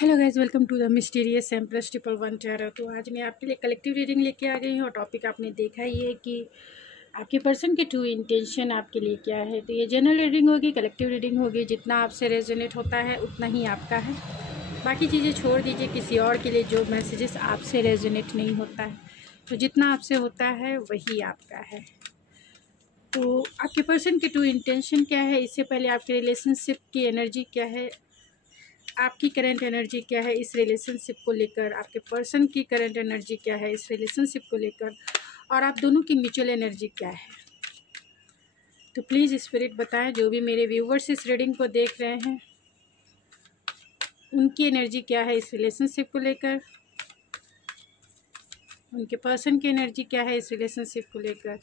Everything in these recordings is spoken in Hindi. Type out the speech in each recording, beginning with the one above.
Hello guys, welcome to the mysterious empress 111 tarot. तो आज मैं आपके लिए कलेक्टिव रीडिंग लेके आ गई हूँ और टॉपिक आपने देखा ही है कि आपके पर्सन के ट्रू इंटेंशन आपके लिए क्या है। तो ये जनरल रीडिंग होगी, कलेक्टिव रीडिंग होगी। जितना आपसे रेजोनेट होता है उतना ही आपका है, बाकी चीज़ें छोड़ दीजिए किसी और के लिए जो मैसेजेस आपसे रेजोनेट नहीं होता है। तो जितना आपसे होता है वही आपका है। तो आपके पर्सन के ट्रू इंटेंशन क्या है, इससे पहले आपके रिलेशनशिप की एनर्जी क्या है, आपकी करंट एनर्जी क्या है इस रिलेशनशिप को लेकर, आपके पर्सन की करंट एनर्जी क्या है इस रिलेशनशिप को लेकर, और आप दोनों की म्यूचुअल एनर्जी क्या है। तो प्लीज़ स्पिरिट बताएं, जो भी मेरे व्यूवर्स इस रीडिंग को देख रहे हैं उनकी एनर्जी क्या है इस रिलेशनशिप को लेकर, उनके पर्सन की एनर्जी क्या है इस रिलेशनशिप को लेकर,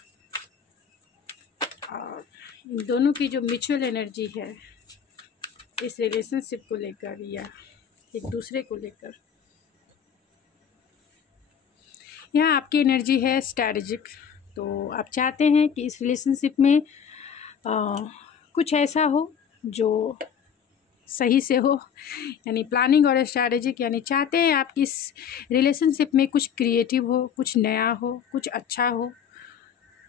और इन दोनों की जो म्यूचुअल एनर्जी है इस रिलेशनशिप को लेकर या एक दूसरे को लेकर। यहाँ आपकी एनर्जी है स्ट्रैटेजिक। तो आप चाहते हैं कि इस रिलेशनशिप में कुछ ऐसा हो जो सही से हो, यानी प्लानिंग और स्ट्रैटेजिक, यानी चाहते हैं आप इस रिलेशनशिप में कुछ क्रिएटिव हो, कुछ नया हो, कुछ अच्छा हो,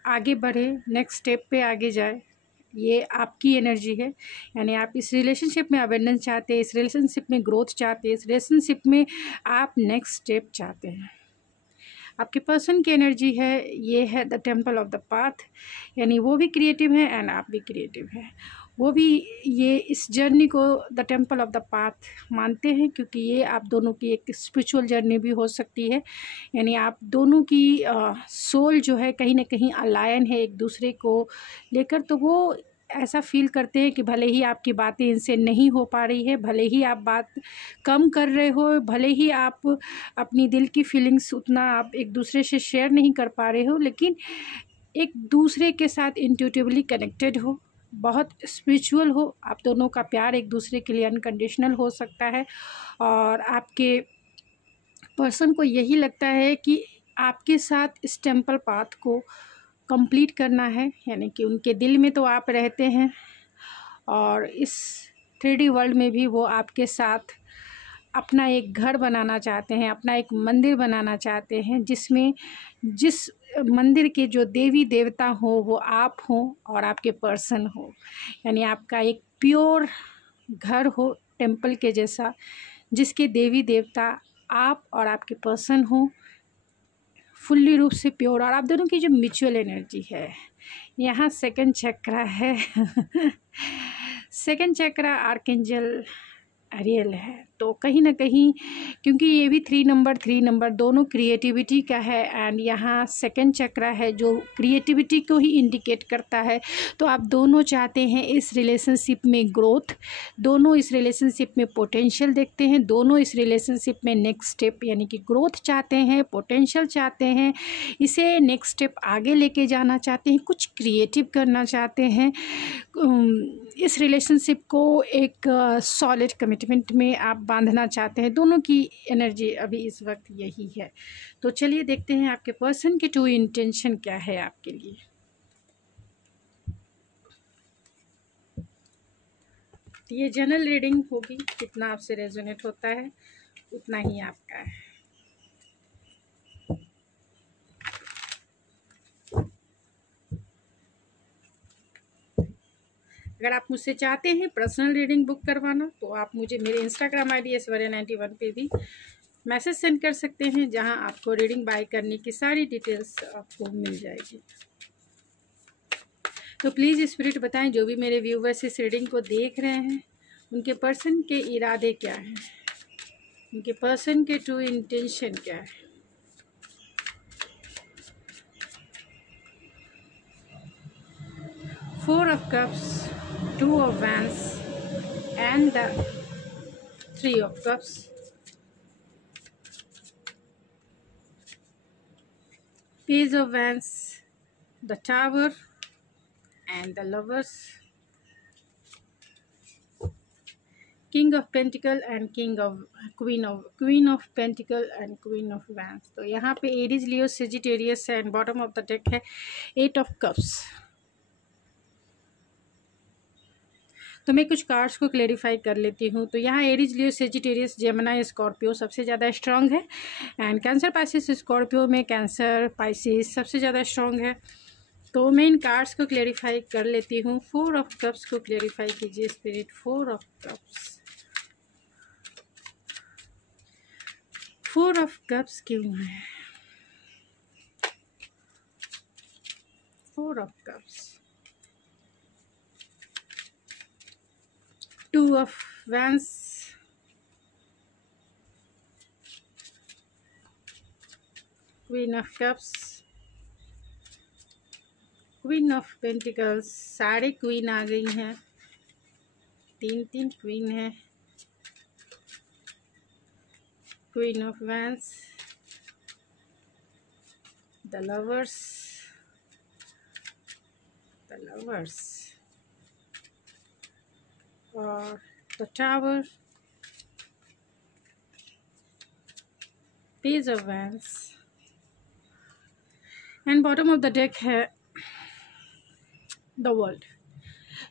आगे बढ़े, नेक्स्ट स्टेप पे आगे जाए। ये आपकी एनर्जी है, यानी आप इस रिलेशनशिप में अबेंडेंस चाहते हैं, इस रिलेशनशिप में ग्रोथ चाहते हैं, इस रिलेशनशिप में आप नेक्स्ट स्टेप चाहते हैं। आपके पर्सन की एनर्जी है, ये है the temple of the path, यानी वो भी क्रिएटिव है एंड आप भी क्रिएटिव हैं। वो भी ये इस जर्नी को the temple of the path मानते हैं, क्योंकि ये आप दोनों की एक स्पिरिचुअल जर्नी भी हो सकती है। यानी आप दोनों की सोल जो है कहीं ना कहीं अलायन है एक दूसरे को लेकर। तो वो ऐसा फील करते हैं कि भले ही आपकी बातें इनसे नहीं हो पा रही है, भले ही आप बात कम कर रहे हो, भले ही आप अपनी दिल की फीलिंग्स उतना आप एक दूसरे से शेयर नहीं कर पा रहे हो, लेकिन एक दूसरे के साथ इंट्यूटिवली कनेक्टेड हो, बहुत स्पिरिचुअल हो। आप दोनों का प्यार एक दूसरे के लिए अनकंडीशनल हो सकता है, और आपके पर्सन को यही लगता है कि आपके साथ इस टेम्पल पाथ को कंप्लीट करना है। यानी कि उनके दिल में तो आप रहते हैं, और इस 3D वर्ल्ड में भी वो आपके साथ अपना एक घर बनाना चाहते हैं, अपना एक मंदिर बनाना चाहते हैं, जिसमें जिस मंदिर के जो देवी देवता हो वो आप हो और आपके पर्सन हो। यानी आपका एक प्योर घर हो टेम्पल के जैसा, जिसके देवी देवता आप और आपके पर्सन हो, फुल्ली रूप से प्योर। और आप दोनों की जो म्यूचुअल एनर्जी है, यहाँ सेकंड चक्रा है सेकंड चक्रा आर्कएंजल रियल है। तो कहीं ना कहीं, क्योंकि ये भी 3 नंबर दोनों क्रिएटिविटी का है, एंड यहाँ सेकंड चक्रा है जो क्रिएटिविटी को ही इंडिकेट करता है। तो आप दोनों चाहते हैं इस रिलेशनशिप में ग्रोथ, दोनों इस रिलेशनशिप में पोटेंशियल देखते हैं, दोनों इस रिलेशनशिप में नेक्स्ट स्टेप यानी कि ग्रोथ चाहते हैं, पोटेंशियल चाहते हैं, इसे नेक्स्ट स्टेप आगे लेके जाना चाहते हैं, कुछ क्रिएटिव करना चाहते हैं। इस रिलेशनशिप को एक सॉलिड कमिटमेंट में आप बांधना चाहते हैं। दोनों की एनर्जी अभी इस वक्त यही है। तो चलिए देखते हैं आपके पर्सन की ट्रू इंटेंशन क्या है आपके लिए। ये जनरल रीडिंग होगी, जितना आपसे रेजोनेट होता है उतना ही आपका है। अगर आप मुझसे चाहते हैं पर्सनल रीडिंग बुक करवाना, तो आप मुझे मेरे इंस्टाग्राम ID ऐश्वर्या91 पे भी मैसेज सेंड कर सकते हैं, जहां आपको रीडिंग बाय करने की सारी डिटेल्स आपको मिल जाएगी। तो प्लीज़ स्पिरिट बताएं, जो भी मेरे व्यूवर्स इस रीडिंग को देख रहे हैं उनके पर्सन के इरादे क्या हैं, उनके पर्सन के ट्रू इंटेंशन क्या है। Four of Cups, 2 of Wands and the 3 of Cups. Page of Wands, the Tower and the Lovers, King of Pentacle and Queen of Pentacle and Queen of Wands। तो यहाँ पे Aries, Leo, Sagittarius and bottom of the deck है 8 of Cups। तो मैं कुछ कार्ड्स को क्लेरिफाई कर लेती हूँ। तो यहाँ एरीज, लियो, सेजिटेरियस, जेमिनी, स्कॉर्पियो सबसे ज़्यादा स्ट्रॉन्ग है। एंड कैंसर, पाइसिस, स्कॉर्पियो में कैंसर, पाइसिस सबसे ज़्यादा स्ट्रॉन्ग है। तो मैं इन कार्ड्स को क्लेरिफाई कर लेती हूँ। 4 ऑफ कप्स को क्लेरिफाई कीजिए spirit. 4 of cups, 4 of cups क्यों है? 4 of cups, 2 of wands, queen of cups, queen of pentacles. सारे क्वीन आ गई हैं, 3 क्वीन है। Queen of wands, the lovers, और the tower, page of wands, and bottom of the deck है द वर्ल्ड।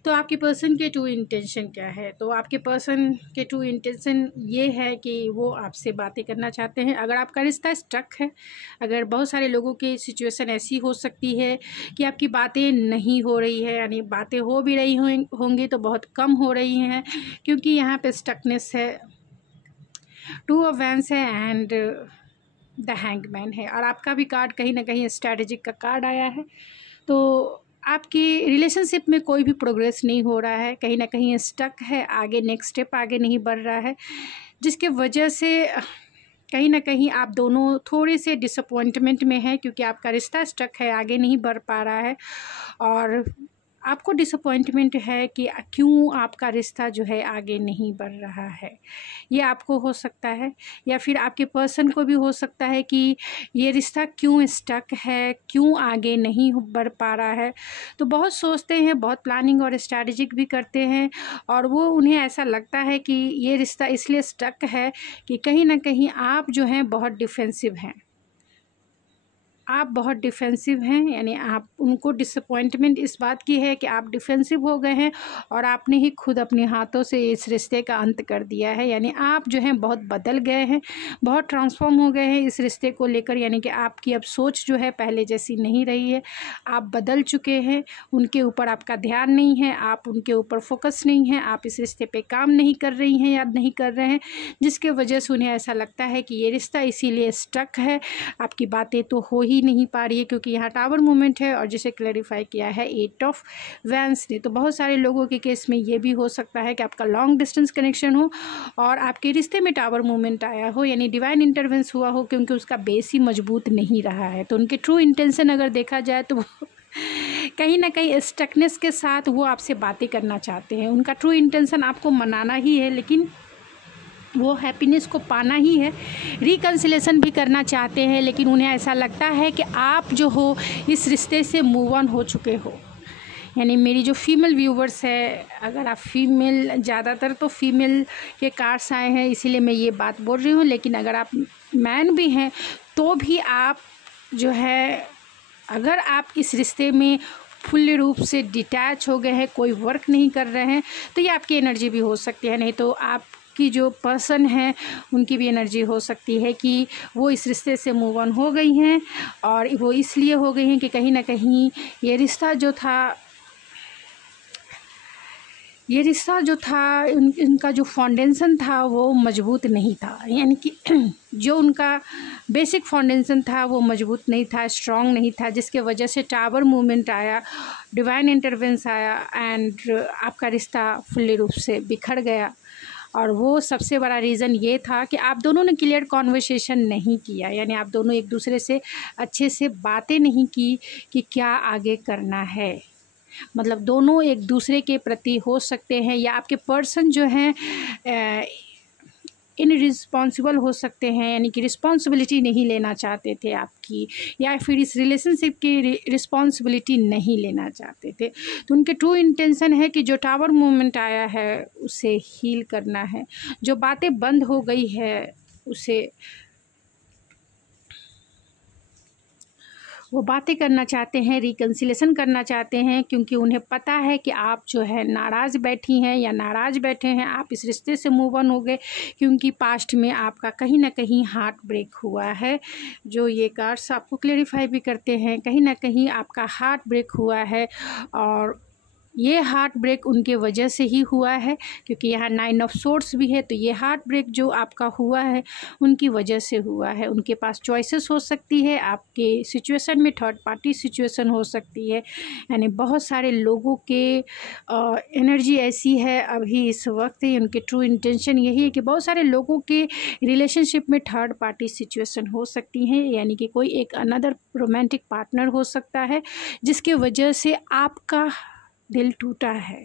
तो आपके पर्सन के ट्रू इंटेंशन क्या है? तो आपके पर्सन के ट्रू इंटेंशन ये है कि वो आपसे बातें करना चाहते हैं। अगर आपका रिश्ता स्टक है, अगर बहुत सारे लोगों की सिचुएशन ऐसी हो सकती है कि आपकी बातें नहीं हो रही है, यानी बातें हो भी रही होंगी तो बहुत कम हो रही हैं, क्योंकि यहाँ पे स्टकनेस है। 2 ऑफ वैंस है एंड द हैंगमैन है, और आपका भी कार्ड कहीं ना कहीं स्ट्रैटेजिक का कार्ड आया है। तो आपकी रिलेशनशिप में कोई भी प्रोग्रेस नहीं हो रहा है, कहीं ना कहीं स्टक है, आगे नेक्स्ट स्टेप आगे नहीं बढ़ रहा है, जिसके वजह से कहीं ना कहीं आप दोनों थोड़े से डिसअपॉइंटमेंट में हैं, क्योंकि आपका रिश्ता स्टक है, आगे नहीं बढ़ पा रहा है। और आपको डिसअपॉइंटमेंट है कि क्यों आपका रिश्ता जो है आगे नहीं बढ़ रहा है। ये आपको हो सकता है, या फिर आपके पर्सन को भी हो सकता है कि ये रिश्ता क्यों स्टक है, क्यों आगे नहीं बढ़ पा रहा है। तो बहुत सोचते हैं, बहुत प्लानिंग और स्ट्रैटेजिक भी करते हैं, और वो उन्हें ऐसा लगता है कि ये रिश्ता इसलिए स्टक है कि कहीं ना कहीं आप जो हैं बहुत डिफेंसिव हैं, आप बहुत डिफेंसिव हैं। यानी आप उनको डिसअपॉइंटमेंट इस बात की है कि आप डिफेंसिव हो गए हैं, और आपने ही खुद अपने हाथों से इस रिश्ते का अंत कर दिया है। यानी आप जो हैं बहुत बदल गए हैं, बहुत ट्रांसफॉर्म हो गए हैं इस रिश्ते को लेकर। यानी कि आपकी अब सोच जो है पहले जैसी नहीं रही है, आप बदल चुके हैं। उनके ऊपर आपका ध्यान नहीं है, आप उनके ऊपर फोकस नहीं है, आप इस रिश्ते पर काम नहीं कर रही हैं या नहीं कर रहे हैं, जिसके वजह से उन्हें ऐसा लगता है कि ये रिश्ता इसीलिए स्टक है। आपकी बातें तो हो ही नहीं पा रही है, क्योंकि यहाँ टावर मूवमेंट है, और जिसे क्लैरिफाई किया है 8 ऑफ वैंस ने। तो बहुत सारे लोगों के केस में ये भी हो सकता है कि आपका लॉन्ग डिस्टेंस कनेक्शन हो और आपके रिश्ते में टावर मूवमेंट आया हो, यानी डिवाइन इंटरवेंस हुआ हो, क्योंकि उसका बेस ही मजबूत नहीं रहा है। तो उनके ट्रू इंटेंशन अगर देखा जाए तो कहीं ना कहीं स्टकनेस के साथ वो आपसे बातें करना चाहते हैं। उनका ट्रू इंटेंशन आपको मनाना ही है, लेकिन वो हैप्पीनेस को पाना ही है। रिकन्सिलेशन भी करना चाहते हैं, लेकिन उन्हें ऐसा लगता है कि आप जो हो इस रिश्ते से मूव ऑन हो चुके हो। यानी मेरी जो फीमेल व्यूवर्स है, अगर आप फीमेल, ज़्यादातर तो फीमेल के कार्ड्स आए हैं इसीलिए मैं ये बात बोल रही हूँ, लेकिन अगर आप मैन भी हैं तो भी आप जो है, अगर आप इस रिश्ते में फुल्ली रूप से डिटैच हो गए हैं, कोई वर्क नहीं कर रहे हैं, तो ये आपकी एनर्जी भी हो सकती है। नहीं तो आप की जो पर्सन है उनकी भी एनर्जी हो सकती है कि वो इस रिश्ते से मूव ऑन हो गई हैं, और वो इसलिए हो गई हैं कि कहीं ना कहीं ये रिश्ता जो था इनका जो फाउंडेशन था वो मजबूत नहीं था। यानी कि जो उनका बेसिक फाउंडेशन था वो मजबूत नहीं था, स्ट्रॉन्ग नहीं था, जिसके वजह से टावर मूवमेंट आया, डिवाइन इंटरवेंस आया, एंड आपका रिश्ता फुल्ली रूप से बिखर गया। और वो सबसे बड़ा रीज़न ये था कि आप दोनों ने क्लियर कॉन्वर्सेशन नहीं किया, यानी आप दोनों एक दूसरे से अच्छे से बातें नहीं की कि क्या आगे करना है। मतलब दोनों एक दूसरे के प्रति हो सकते हैं, या आपके पर्सन जो हैं इनरिस्पॉन्सिबल हो सकते हैं, यानी कि रिस्पॉन्सिबिलिटी नहीं लेना चाहते थे आपकी, या फिर इस रिलेशनशिप की रिस्पॉन्सिबिलिटी नहीं लेना चाहते थे। तो उनके ट्रू इंटेंशन है कि जो टावर मूवमेंट आया है उसे हील करना है, जो बातें बंद हो गई है वो बातें करना चाहते हैं, रिकन्सिलेशन करना चाहते हैं, क्योंकि उन्हें पता है कि आप जो है नाराज़ बैठी हैं या नाराज़ बैठे हैं, आप इस रिश्ते से मूव ऑन हो गए, क्योंकि पास्ट में आपका कहीं ना कहीं हार्ट ब्रेक हुआ है। जो ये कार्ड्स आपको क्लेरिफाई भी करते हैं, कहीं ना कहीं आपका हार्ट ब्रेक हुआ है, और ये हार्ट ब्रेक उनके वजह से ही हुआ है, क्योंकि यहाँ 9 ऑफ सोर्ड्स भी है। तो ये हार्ट ब्रेक जो आपका हुआ है उनकी वजह से हुआ है। उनके पास चॉइसेस हो सकती है, आपके सिचुएशन में थर्ड पार्टी सिचुएशन हो सकती है, यानी बहुत सारे लोगों के एनर्जी ऐसी है अभी इस वक्त। उनके ट्रू इंटेंशन यही है कि बहुत सारे लोगों के रिलेशनशिप में थर्ड पार्टी सिचुएशन हो सकती है, यानी कि कोई एक अनदर रोमांटिक पार्टनर हो सकता है, जिसके वजह से आपका दिल टूटा है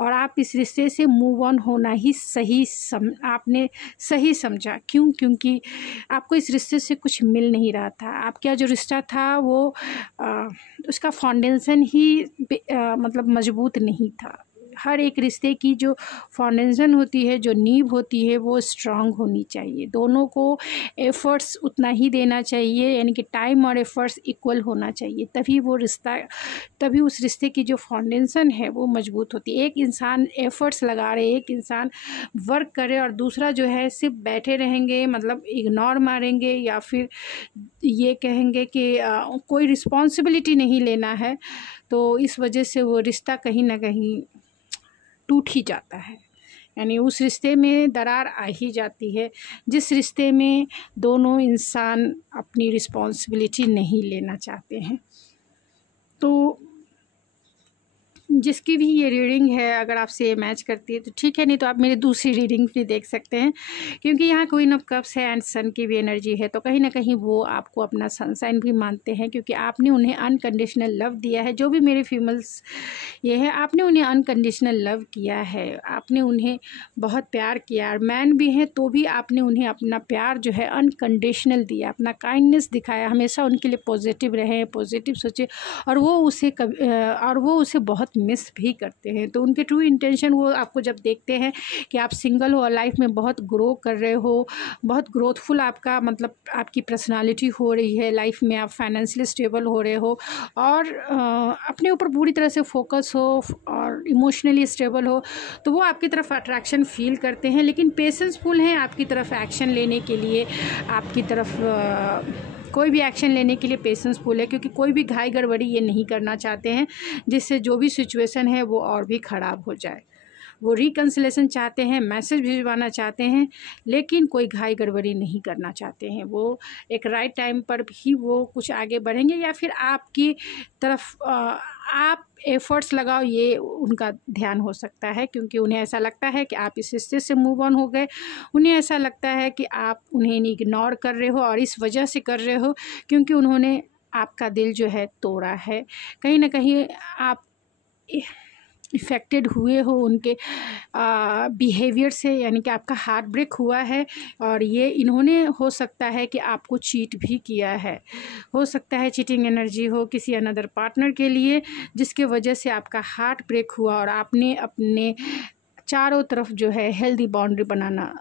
और आप इस रिश्ते से मूव ऑन होना ही आपने सही समझा। क्यों? क्योंकि आपको इस रिश्ते से कुछ मिल नहीं रहा था। आपका जो रिश्ता था वो उसका फाउंडेशन ही मतलब मजबूत नहीं था। हर एक रिश्ते की जो फाउंडेशन होती है, जो नींव होती है, वो स्ट्रांग होनी चाहिए। दोनों को एफ़र्ट्स उतना ही देना चाहिए, यानी कि टाइम और एफ़र्ट्स इक्वल होना चाहिए, तभी उस रिश्ते की जो फाउंडेशन है वो मजबूत होती है। एक इंसान एफ़र्ट्स लगा रहे, एक इंसान वर्क करे और दूसरा जो है सिर्फ बैठे रहेंगे, मतलब इग्नोर मारेंगे या फिर ये कहेंगे कि कोई रिस्पॉन्सिबिलिटी नहीं लेना है, तो इस वजह से वो रिश्ता कहीं ना कहीं टूट ही जाता है। यानी उस रिश्ते में दरार आ ही जाती है, जिस रिश्ते में दोनों इंसान अपनी रिस्पॉन्सिबिलिटी नहीं लेना चाहते हैं। तो जिसकी भी ये रीडिंग है, अगर आपसे ये मैच करती है तो ठीक है, नहीं तो आप मेरी दूसरी रीडिंग भी देख सकते हैं, क्योंकि यहाँ क्वीन ऑफ कप्स है एंड सन की भी एनर्जी है। तो कहीं ना कहीं वो आपको अपना सनसाइन भी मानते हैं, क्योंकि आपने उन्हें अनकंडीशनल लव दिया है। जो भी मेरे फीमेल्स ये है, आपने उन्हें अनकंडीशनल लव किया है, आपने उन्हें बहुत प्यार किया, और मैन भी हैं तो भी आपने उन्हें अपना प्यार जो है अनकंडीशनल दिया, अपना काइंडनेस दिखाया, हमेशा उनके लिए पॉजिटिव रहे, पॉजिटिव सोचे, और वो उसे बहुत मिस भी करते हैं। तो उनके ट्रू इंटेंशन, वो आपको जब देखते हैं कि आप सिंगल हो और लाइफ में बहुत ग्रो कर रहे हो, बहुत ग्रोथफुल आपका मतलब आपकी पर्सनालिटी हो रही है, लाइफ में आप फाइनेंशियली स्टेबल हो रहे हो और अपने ऊपर पूरी तरह से फोकस हो और इमोशनली स्टेबल हो, तो वो आपकी तरफ अट्रैक्शन फील करते हैं, लेकिन पेशेंसफुल हैं आपकी तरफ एक्शन लेने के लिए, आपकी तरफ कोई भी एक्शन लेने के लिए पेशेंसफुल है, क्योंकि कोई भी घाई गड़बड़ी ये नहीं करना चाहते हैं जिससे जो भी सिचुएशन है वो और भी ख़राब हो जाए। वो रिकन्सिलेशन चाहते हैं, मैसेज भिजवाना चाहते हैं, लेकिन कोई घाई गड़बड़ी नहीं करना चाहते हैं। वो एक राइट टाइम पर भी वो कुछ आगे बढ़ेंगे, या फिर आपकी तरफ आप एफ़र्ट्स लगाओ, ये उनका ध्यान हो सकता है, क्योंकि उन्हें ऐसा लगता है कि आप इस रिश्ते से मूव ऑन हो गए। उन्हें ऐसा लगता है कि आप उन्हें इग्नोर कर रहे हो, और इस वजह से कर रहे हो क्योंकि उन्होंने आपका दिल जो है तोड़ा है। कहीं ना कहीं आप इफ़ेक्टेड हुए हो उनके बिहेवियर से, यानी कि आपका हार्ट ब्रेक हुआ है, और ये इन्होंने हो सकता है कि आपको चीट भी किया है, हो सकता है चीटिंग एनर्जी हो किसी अनदर पार्टनर के लिए, जिसके वजह से आपका हार्ट ब्रेक हुआ और आपने अपने चारों तरफ जो है हेल्दी बाउंड्री बनाना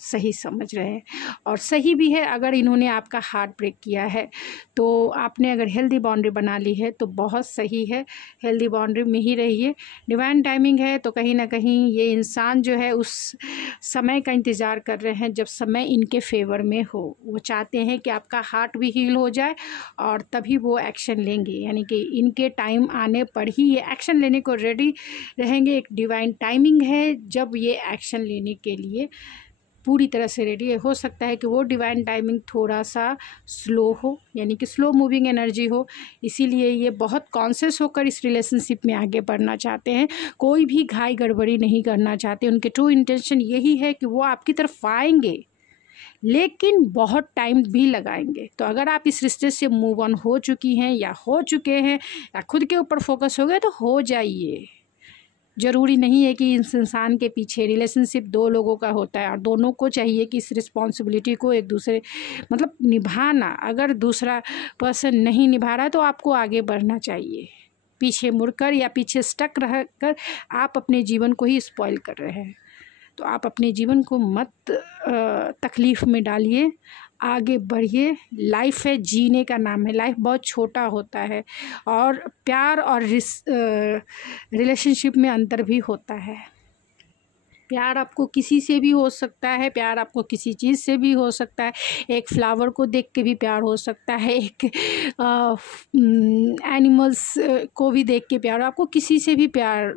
सही समझ रहे हैं, और सही भी है। अगर इन्होंने आपका हार्ट ब्रेक किया है तो आपने अगर हेल्दी बाउंड्री बना ली है तो बहुत सही है, हेल्दी बाउंड्री में ही रहिए। डिवाइन टाइमिंग है, तो कहीं ना कहीं ये इंसान जो है उस समय का इंतज़ार कर रहे हैं जब समय इनके फेवर में हो। वो चाहते हैं कि आपका हार्ट भी हील हो जाए और तभी वो एक्शन लेंगे, यानी कि इनके टाइम आने पर ही ये एक्शन लेने को रेडी रहेंगे। एक डिवाइन टाइमिंग है जब ये एक्शन लेने के लिए पूरी तरह से रेडी है। हो सकता है कि वो डिवाइन टाइमिंग थोड़ा सा स्लो हो, यानी कि स्लो मूविंग एनर्जी हो, इसीलिए ये बहुत कॉन्शियस होकर इस रिलेशनशिप में आगे बढ़ना चाहते हैं, कोई भी घाई गड़बड़ी नहीं करना चाहते। उनके ट्रू इंटेंशन यही है कि वो आपकी तरफ आएंगे, लेकिन बहुत टाइम भी लगाएंगे। तो अगर आप इस रिश्ते से मूव ऑन हो चुकी हैं या हो चुके हैं या खुद के ऊपर फोकस हो गए तो हो जाइए। ज़रूरी नहीं है कि इस इंसान के पीछे, रिलेशनशिप दो लोगों का होता है और दोनों को चाहिए कि इस रिस्पॉन्सिबिलिटी को एक दूसरे मतलब निभाना। अगर दूसरा पर्सन नहीं निभा रहा तो आपको आगे बढ़ना चाहिए। पीछे मुड़कर या पीछे स्टक रह कर आप अपने जीवन को ही स्पॉइल कर रहे हैं। तो आप अपने जीवन को मत तकलीफ़ में डालिए, आगे बढ़िए। लाइफ है, जीने का नाम है। लाइफ बहुत छोटा होता है और प्यार और रिलेशनशिप में अंतर भी होता है। प्यार आपको किसी से भी हो सकता है, प्यार आपको किसी चीज़ से भी हो सकता है। एक फ्लावर को देख के भी प्यार हो सकता है, एक एनिमल्स को भी देख के प्यार, आपको किसी से भी प्यार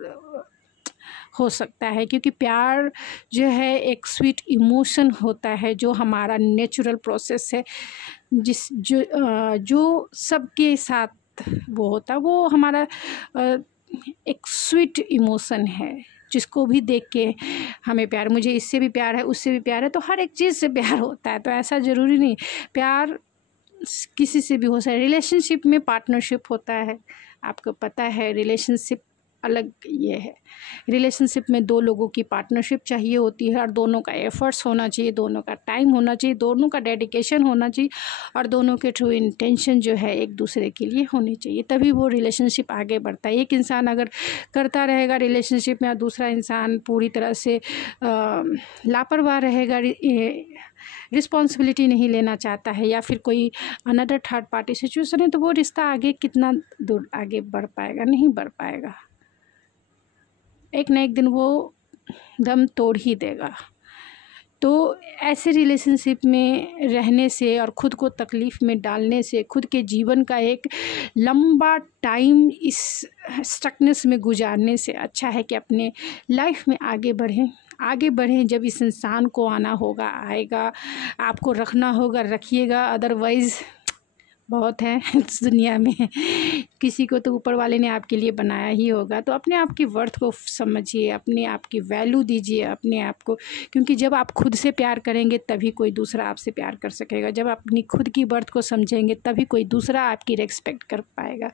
हो सकता है, क्योंकि प्यार जो है एक स्वीट इमोशन होता है जो हमारा नेचुरल प्रोसेस है, जो सबके साथ वो होता है। वो हमारा एक स्वीट इमोशन है जिसको भी देख के हमें प्यार, मुझे इससे भी प्यार है, उससे भी प्यार है, तो हर एक चीज़ से प्यार होता है। तो ऐसा ज़रूरी नहीं, प्यार किसी से भी हो सकता है। रिलेशनशिप में पार्टनरशिप होता है, आपको पता है। रिलेशनशिप अलग ये है, रिलेशनशिप में दो लोगों की पार्टनरशिप चाहिए होती है और दोनों का एफर्ट्स होना चाहिए, दोनों का टाइम होना चाहिए, दोनों का डेडिकेशन होना चाहिए और दोनों के ट्रू इंटेंशन जो है एक दूसरे के लिए होने चाहिए, तभी वो रिलेशनशिप आगे बढ़ता है। एक इंसान अगर करता रहेगा रिलेशनशिप में और दूसरा इंसान पूरी तरह से लापरवाह रहेगा, रिस्पॉन्सिबिलिटी नहीं लेना चाहता है, या फिर कोई अनदर थर्ड पार्टी सिचुएशन है, तो वो रिश्ता आगे कितना दूर आगे बढ़ पाएगा? नहीं बढ़ पाएगा। एक न एक दिन वो दम तोड़ ही देगा। तो ऐसे रिलेशनशिप में रहने से और ख़ुद को तकलीफ़ में डालने से, खुद के जीवन का एक लंबा टाइम इस स्टकनेस में गुजारने से अच्छा है कि अपने लाइफ में आगे बढ़ें। आगे बढ़ें, जब इस इंसान को आना होगा आएगा, आपको रखना होगा रखिएगा, अदरवाइज़ बहुत है इस दुनिया में, किसी को तो ऊपर वाले ने आपके लिए बनाया ही होगा। तो अपने आप की वर्थ को समझिए, अपने आप की वैल्यू दीजिए अपने आप को, क्योंकि जब आप खुद से प्यार करेंगे तभी कोई दूसरा आपसे प्यार कर सकेगा। जब आप अपनी खुद की वर्थ को समझेंगे तभी कोई दूसरा आपकी रिस्पेक्ट कर पाएगा।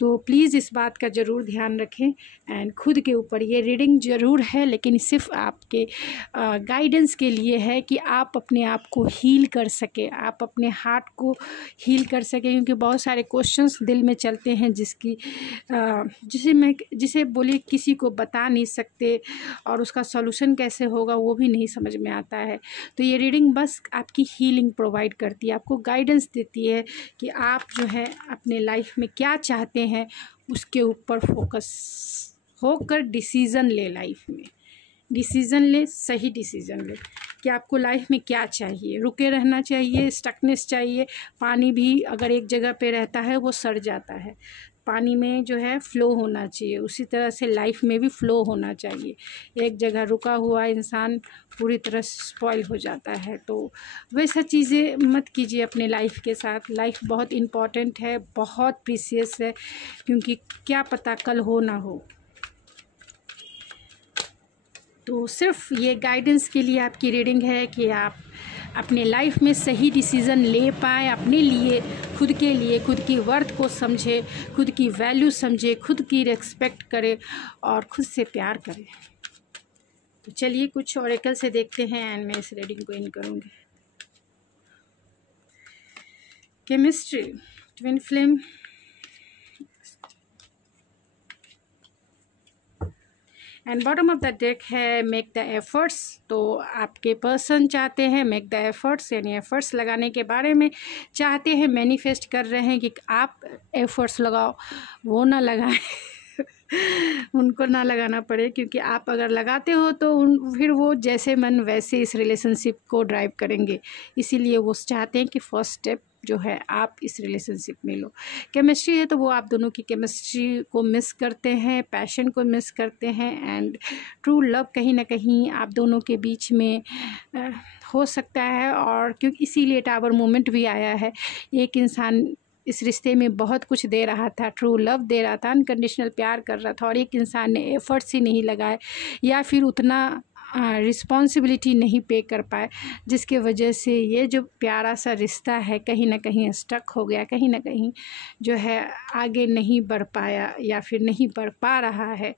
तो प्लीज़ इस बात का ज़रूर ध्यान रखें एंड खुद के ऊपर। ये रीडिंग ज़रूर है लेकिन सिर्फ आपके गाइडेंस के लिए है कि आप अपने आप को हील कर सके, आप अपने हार्ट को हील कर सके, क्योंकि बहुत सारे क्वेश्चंस दिल में चलते हैं जिसे बोलिए किसी को बता नहीं सकते और उसका सॉल्यूशन कैसे होगा वो भी नहीं समझ में आता है। तो ये रीडिंग बस आपकी हीलिंग प्रोवाइड करती है, आपको गाइडेंस देती है कि आप जो है अपने लाइफ में क्या चाहते हैं उसके ऊपर फोकस होकर डिसीज़न ले, लाइफ में डिसीज़न ले, सही डिसीज़न ले कि आपको लाइफ में क्या चाहिए। रुके रहना चाहिए, स्टकनेस चाहिए। पानी भी अगर एक जगह पे रहता है वो सड़ जाता है, पानी में जो है फ़्लो होना चाहिए, उसी तरह से लाइफ में भी फ़्लो होना चाहिए। एक जगह रुका हुआ इंसान पूरी तरह स्पॉइल हो जाता है। तो वैसा चीज़ें मत कीजिए अपने लाइफ के साथ। लाइफ बहुत इम्पॉर्टेंट है, बहुत प्रीशियस है, क्योंकि क्या पता कल हो ना हो। तो सिर्फ ये गाइडेंस के लिए आपकी रीडिंग है कि आप अपने लाइफ में सही डिसीज़न ले पाएँ, अपने लिए, खुद के लिए, खुद की वर्थ को समझे, खुद की वैल्यू समझे, खुद की रिस्पेक्ट करे और खुद से प्यार करें। तो चलिए कुछ ओरेकल से देखते हैं एंड मैं इस रीडिंग को इन करूँगी। Chemistry, twin flame, and bottom of the deck है मेक द एफर्ट्स। तो आपके पर्सन चाहते हैं मेक द एफर्ट्स, यानी एफर्ट्स लगाने के बारे में चाहते हैं, मैनिफेस्ट कर रहे हैं कि आप एफर्ट्स लगाओ, वो ना लगाएं उनको ना लगाना पड़े, क्योंकि आप अगर लगाते हो तो फिर वो जैसे मन वैसे इस रिलेशनशिप को ड्राइव करेंगे। इसीलिए वो चाहते हैं कि फर्स्ट स्टेप जो है आप इस रिलेशनशिप में लो। केमिस्ट्री है तो वो आप दोनों की केमिस्ट्री को मिस करते हैं, पैशन को मिस करते हैं एंड ट्रू लव कहीं ना कहीं आप दोनों के बीच में हो सकता है। और क्योंकि इसीलिए टावर मोमेंट भी आया है, एक इंसान इस रिश्ते में बहुत कुछ दे रहा था, ट्रू लव दे रहा था, अनकंडीशनल प्यार कर रहा था, और एक इंसान ने एफर्ट्स ही नहीं लगाए या फिर उतना रिस्पॉन्सिबिलिटी नहीं पे कर पाए, जिसके वजह से ये जो प्यारा सा रिश्ता है कहीं ना कहीं स्टक हो गया, कहीं ना कहीं जो है आगे नहीं बढ़ पाया या फिर नहीं बढ़ पा रहा है।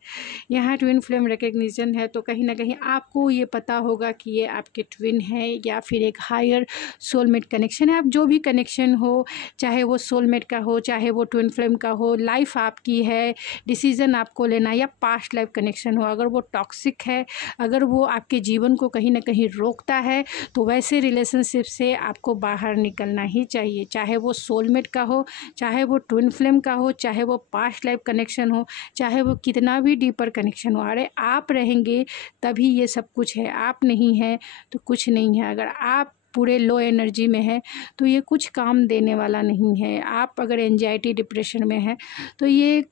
यहाँ ट्विन फ्लेम रिकग्निशन है तो कहीं ना कहीं आपको ये पता होगा कि ये आपके ट्विन है या फिर एक हायर सोलमेट कनेक्शन है। आप जो भी कनेक्शन हो, चाहे वो सोलमेट का हो, चाहे वो ट्विन फ्लेम का हो, लाइफ आपकी है, डिसीज़न आपको लेना, या पास्ट लाइफ कनेक्शन हो, अगर वो टॉक्सिक है, अगर वो आपके जीवन को कहीं ना कहीं रोकता है, तो वैसे रिलेशनशिप से आपको बाहर निकलना ही चाहिए। चाहे वो सोलमेट का हो, चाहे वो ट्विन फ्लेम का हो, चाहे वो पास्ट लाइफ कनेक्शन हो, चाहे वो कितना भी डीपर कनेक्शन हो। अरे आप रहेंगे तभी ये सब कुछ है, आप नहीं हैं तो कुछ नहीं है। अगर आप पूरे लो एनर्जी में है तो ये कुछ काम देने वाला नहीं है। आप अगर एंजाइटी डिप्रेशन में है तो ये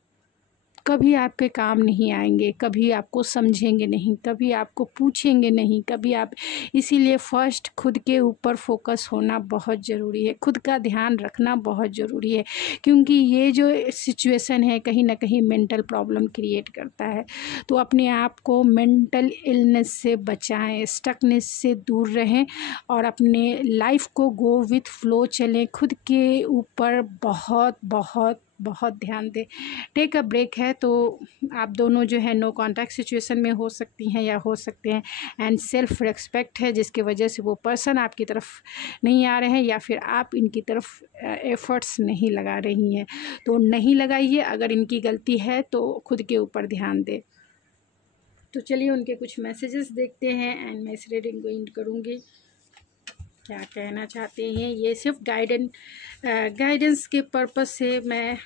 कभी आपके काम नहीं आएंगे, कभी आपको समझेंगे नहीं, कभी आपको पूछेंगे नहीं, कभी आप। इसीलिए फर्स्ट खुद के ऊपर फोकस होना बहुत ज़रूरी है, खुद का ध्यान रखना बहुत ज़रूरी है, क्योंकि ये जो सिचुएशन है कहीं ना कहीं मेंटल प्रॉब्लम क्रिएट करता है। तो अपने आप को मेंटल इलनेस से बचाएं, स्टकनेस से दूर रहें और अपने लाइफ को गो विथ फ्लो चलें। खुद के ऊपर बहुत बहुत बहुत ध्यान दें। टेक अ ब्रेक है तो आप दोनों जो है नो कॉन्टैक्ट सिचुएशन में हो सकती हैं या हो सकते हैं, एंड सेल्फ रिस्पेक्ट है जिसकी वजह से वो पर्सन आपकी तरफ नहीं आ रहे हैं या फिर आप इनकी तरफ एफर्ट्स नहीं लगा रही हैं। तो नहीं लगाइए, अगर इनकी गलती है तो खुद के ऊपर ध्यान दें। तो चलिए उनके कुछ मैसेजेस देखते हैं एंड मैं इस रीडिंग को एंड करूँगी। क्या कहना चाहते हैं ये सिर्फ गाइडेंस के पर्पस से मैं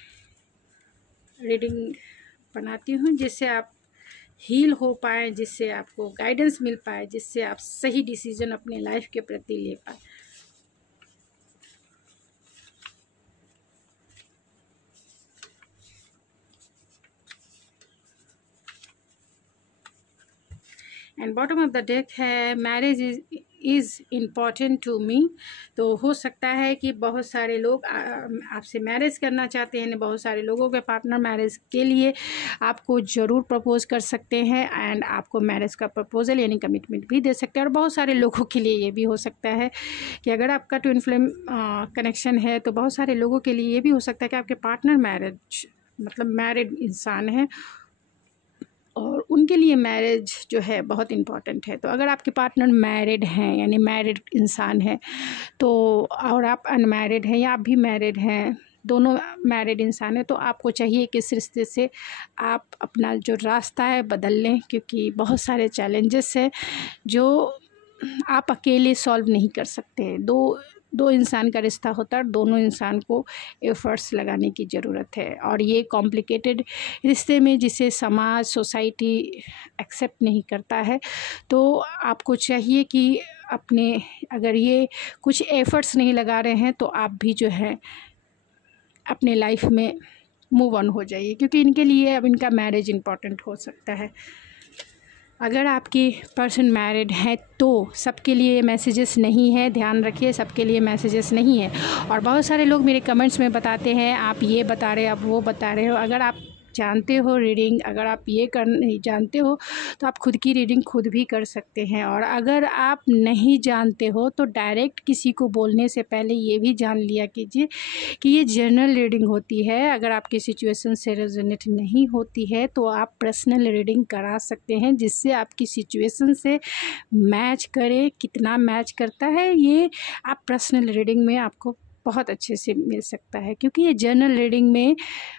रीडिंग बनाती हूँ, जिससे आप हील हो पाए, जिससे आपको गाइडेंस मिल पाए, जिससे आप सही डिसीजन अपने लाइफ के प्रति ले पाए। And bottom of the deck है marriage is important to me. तो हो सकता है कि बहुत सारे लोग आपसे मैरिज करना चाहते हैं, बहुत सारे लोगों के पार्टनर मैरिज के लिए आपको ज़रूर प्रपोज कर सकते हैं एंड आपको मैरिज का प्रपोजल यानी कमिटमेंट भी दे सकते हैं। और बहुत सारे लोगों के लिए ये भी हो सकता है कि अगर आपका ट्विन फ्लेम कनेक्शन है तो बहुत सारे लोगों के लिए ये भी हो सकता है कि आपके पार्टनर मैरिड इंसान है और उनके लिए मैरिज जो है बहुत इम्पॉर्टेंट है। तो अगर आपके पार्टनर मैरिड हैं यानी मैरिड इंसान है तो, और आप अनमैरिड हैं या आप भी मैरिड हैं, दोनों मैरिड इंसान है, तो आपको चाहिए कि इस रिश्ते से आप अपना जो रास्ता है बदल लें, क्योंकि बहुत सारे चैलेंजेस हैं जो आप अकेले सॉल्व नहीं कर सकते। दो इंसान का रिश्ता होता है, दोनों इंसान को एफर्ट्स लगाने की ज़रूरत है। और ये कॉम्प्लिकेटेड रिश्ते में जिसे समाज सोसाइटी एक्सेप्ट नहीं करता है, तो आपको चाहिए कि अपने अगर ये कुछ एफर्ट्स नहीं लगा रहे हैं तो आप भी जो है अपने लाइफ में मूव ऑन हो जाइए, क्योंकि इनके लिए अब इनका मैरिज इम्पॉर्टेंट हो सकता है। अगर आपकी पर्सन मैरिड है तो सबके लिए मैसेजेस नहीं है, ध्यान रखिए, सबके लिए मैसेजेस नहीं है। और बहुत सारे लोग मेरे कमेंट्स में बताते हैं आप ये बता रहे हो, आप वो बता रहे हो। अगर आप जानते हो रीडिंग, अगर आप ये कर नहीं जानते हो तो आप खुद की रीडिंग खुद भी कर सकते हैं। और अगर आप नहीं जानते हो तो डायरेक्ट किसी को बोलने से पहले ये भी जान लिया कीजिए कि ये जनरल रीडिंग होती है। अगर आपकी सिचुएशन से रेजोनेट नहीं होती है तो आप पर्सनल रीडिंग करा सकते हैं, जिससे आपकी सिचुएशन से मैच करे। कितना मैच करता है ये आप पर्सनल रीडिंग में आपको बहुत अच्छे से मिल सकता है, क्योंकि ये जनरल रीडिंग में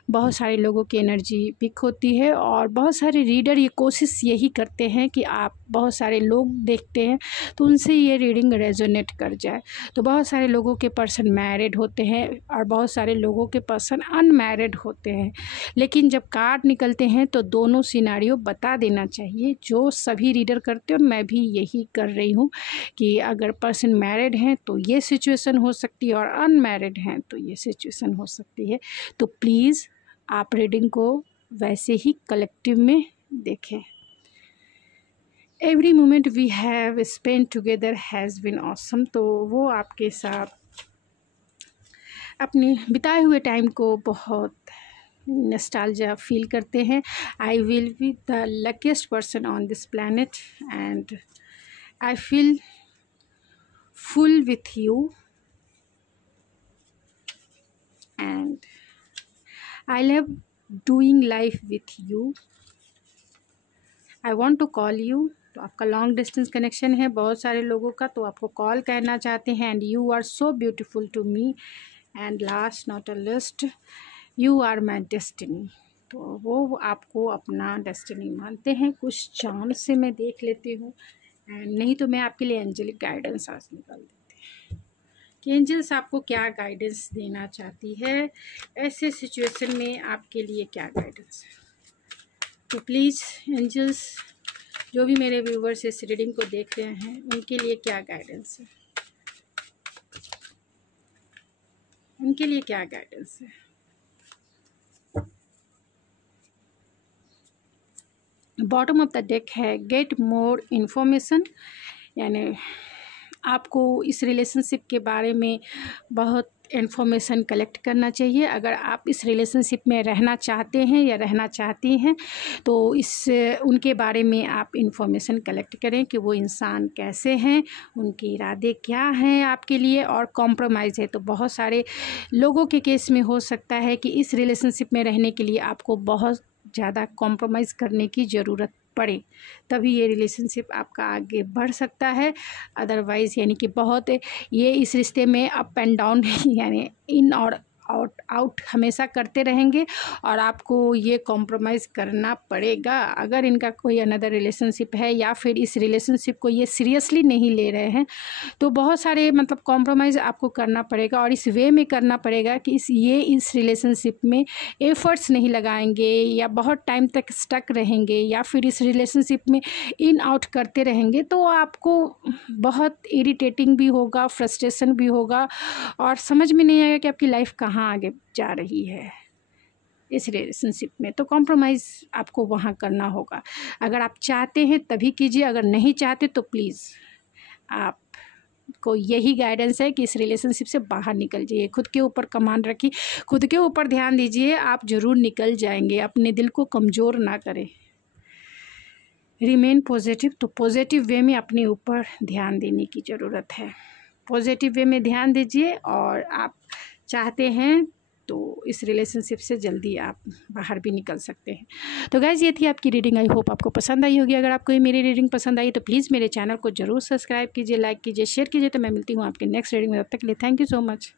बहुत सारे लोगों की एनर्जी पिक होती है और बहुत सारे रीडर ये कोशिश यही करते हैं कि आप बहुत सारे लोग देखते हैं तो उनसे ये रीडिंग रेजोनेट कर जाए। तो बहुत सारे लोगों के पर्सन मैरिड होते हैं और बहुत सारे लोगों के पर्सन अनमैरिड होते हैं, लेकिन जब कार्ड निकलते हैं तो दोनों सिनारियो बता देना चाहिए, जो सभी रीडर करते हैं और मैं भी यही कर रही हूँ कि अगर पर्सन मैरिड हैं तो ये सिचुएशन हो सकती है और अनमैरिड हैं तो ये सिचुएशन हो सकती है। तो प्लीज़ आप रीडिंग को वैसे ही कलेक्टिव में देखें। Every moment we have spend together has been awesome. तो वो आपके साथ अपने बिताए हुए टाइम को बहुत नॉस्टैल्जिया फील करते हैं। I will be the luckiest person on this planet and I feel full with you and I love doing life with you. I want to call you। तो आपका लॉन्ग डिस्टेंस कनेक्शन है बहुत सारे लोगों का, तो आपको कॉल करना चाहते हैं। And you are so beautiful to me and last not a least, you are my destiny. तो वो आपको अपना डेस्टिनी मानते हैं। कुछ चांद से मैं देख लेती हूँ एंड नहीं तो मैं आपके लिए एंजलिक गाइडेंस आज निकाल देती हूँ कि एंजल्स आपको क्या गाइडेंस देना चाहती है, ऐसे सिचुएशन में आपके लिए क्या गाइडेंस है। तो प्लीज़ एंजल्स, जो भी मेरे व्यूवर्स इस रीडिंग को देख रहे हैं, उनके लिए क्या गाइडेंस है, उनके लिए क्या गाइडेंस है। बॉटम ऑफ द डेक है गेट मोर इन्फॉर्मेशन, यानी आपको इस रिलेशनशिप के बारे में बहुत इन्फॉर्मेशन कलेक्ट करना चाहिए। अगर आप इस रिलेशनशिप में रहना चाहते हैं या रहना चाहती हैं तो उनके बारे में आप इन्फॉर्मेशन कलेक्ट करें कि वो इंसान कैसे हैं, उनके इरादे क्या हैं आपके लिए, और कॉम्प्रोमाइज़ है तो बहुत सारे लोगों के केस में हो सकता है कि इस रिलेशनशिप में रहने के लिए आपको बहुत ज़्यादा कॉम्प्रोमाइज़ करने की ज़रूरत पड़े, तभी ये रिलेशनशिप आपका आगे बढ़ सकता है। अदरवाइज़ यानी कि बहुत ये इस रिश्ते में अप एंड डाउन यानी इन और आउट हमेशा करते रहेंगे और आपको ये कॉम्प्रोमाइज़ करना पड़ेगा। अगर इनका कोई अनदर रिलेशनशिप है या फिर इस रिलेशनशिप को ये सीरियसली नहीं ले रहे हैं तो बहुत सारे मतलब कॉम्प्रोमाइज़ आपको करना पड़ेगा, और इस वे में करना पड़ेगा कि इस रिलेशनशिप में एफ़र्ट्स नहीं लगाएंगे या बहुत टाइम तक स्टक रहेंगे या फिर इस रिलेशनशिप में इन आउट करते रहेंगे तो आपको बहुत इरिटेटिंग भी होगा, फ्रस्ट्रेशन भी होगा और समझ में नहीं आएगा कि आपकी लाइफ कहाँ आगे जा रही है इस रिलेशनशिप में। तो कॉम्प्रोमाइज़ आपको वहाँ करना होगा। अगर आप चाहते हैं तभी कीजिए, अगर नहीं चाहते तो प्लीज़ आप को यही गाइडेंस है कि इस रिलेशनशिप से बाहर निकल जाइए। खुद के ऊपर कमांड रखिए, खुद के ऊपर ध्यान दीजिए, आप ज़रूर निकल जाएंगे। अपने दिल को कमज़ोर ना करें, रिमेन पॉजिटिव। तो पॉजिटिव वे में अपने ऊपर ध्यान देने की ज़रूरत है। पॉजिटिव वे में ध्यान दीजिए और आप चाहते हैं तो इस रिलेशनशिप से जल्दी आप बाहर भी निकल सकते हैं। तो गाइज़ ये थी आपकी रीडिंग। आई होप आपको पसंद आई होगी। अगर आपको ये मेरी रीडिंग पसंद आई तो प्लीज़ मेरे चैनल को ज़रूर सब्सक्राइब कीजिए, लाइक कीजिए, शेयर कीजिए। तो मैं मिलती हूँ आपके नेक्स्ट रीडिंग में। तब तक के लिए थैंक यू सो मच।